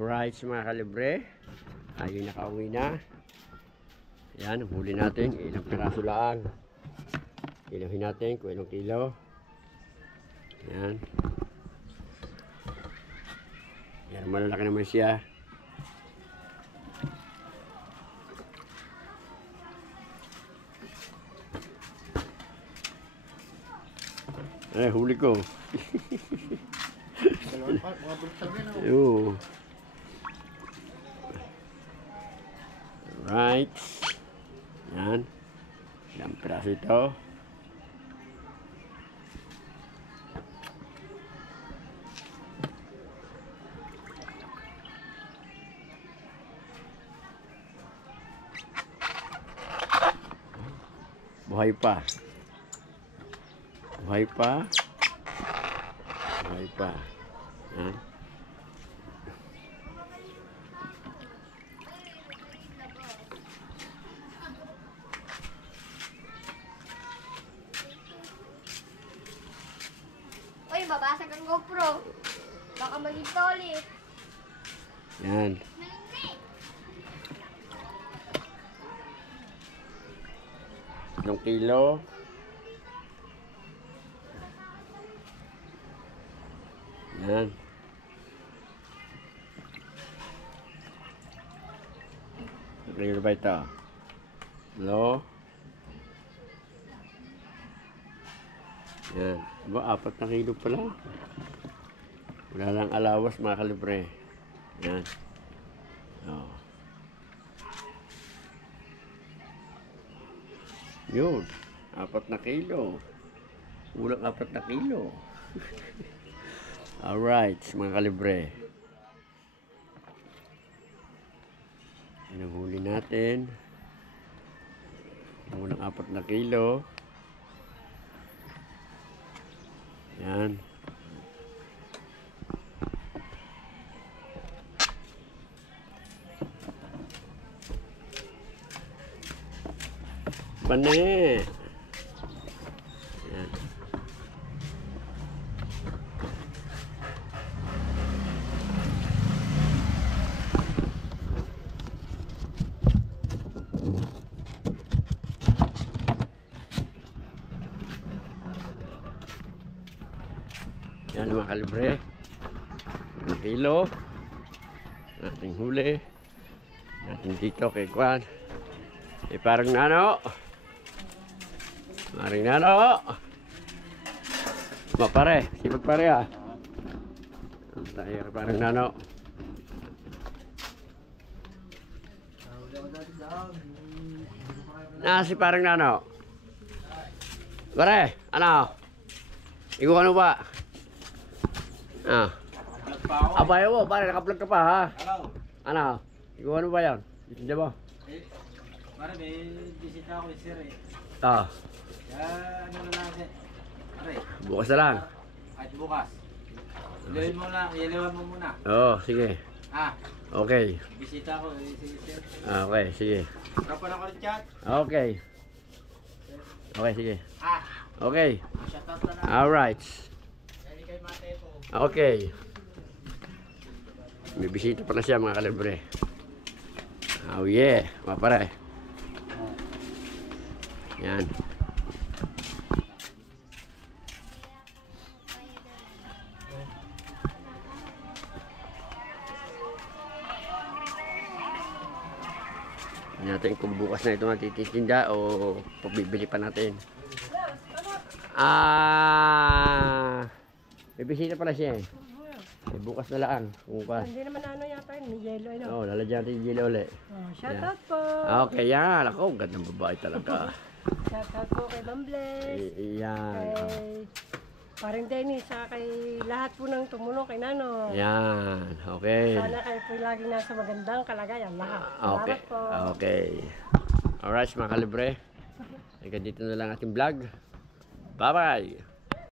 Alright, mga kalibre. Ayun, nakauwi na. Ayan, huli natin. Ilang piraso lang. Kilohin natin kung ilang kilo. Ayan. Ayan, malalaki naman siya. Eh, huli ko. Right. Yan. Ilang piraso ito. Buhay pa. Buhay pa. Buhay pa. Yan. Uy, babasag ang GoPro. Baka maging solid. Yan. Ilang kilo. Yan. Ilang ba ito? Hello? Yan. Aba, 4 na kilo pala. Wala lang alawas, mga kalibre. Yan. Oh. Yun. 4 na kilo. Kulang 4 na kilo. Alright, mga kalibre. Hinahuli natin. Kulang 4 na kilo. Yan. Pane. Yan. Yan mga kalibre. 1 kilo. Ating huli. Ating dito kay Kwan. Parang nano. Maring nano. Mapare. Sipag pare ah. Tayo parang nano. Si parang nano. Pare. Ano? Ikaw ano ba? Abay mo, pare, naka-vlog ka pa ha? Hello. Ano? Ikaw ano ba yan? Hindi ba? Pare, may bisita ako sir eh. Ah, Kaya ano na lang sir. Pare. bukas na lang. At bukas. Ilawan mo muna. Oo, sige. Okay. Bisita ako si sir. Okay, sige. Kapan ako ng chat. Okay. Okay, sige. Okay. Shoutout na lang. Alright. Kaya kay Mate po. Okay. May bisita pa na siya mga kalibre. Oh yeah, mga pare. Yan. Tingnan natin kung bukas na ito matititinda o pabibili pa natin. May bisita pala siya eh. Bukas na lang. Hindi naman ano yata yun, may yelo ano. Oo, lalagyan natin yung yelo ulit. Shoutout po. Okay, yan. Ako, gandang babae talaga. Shoutout po kay Bambles. Yan. Kay paring Dennis, saka kay lahat po ng tumulong kay Nano. Yan. Okay. Sana kayo po laging nasa magandang kalagayan lahat. Okay. Salamat po. Okay. Alright, mga kalibre. Hanggang dito na lang ating vlog. Bye-bye.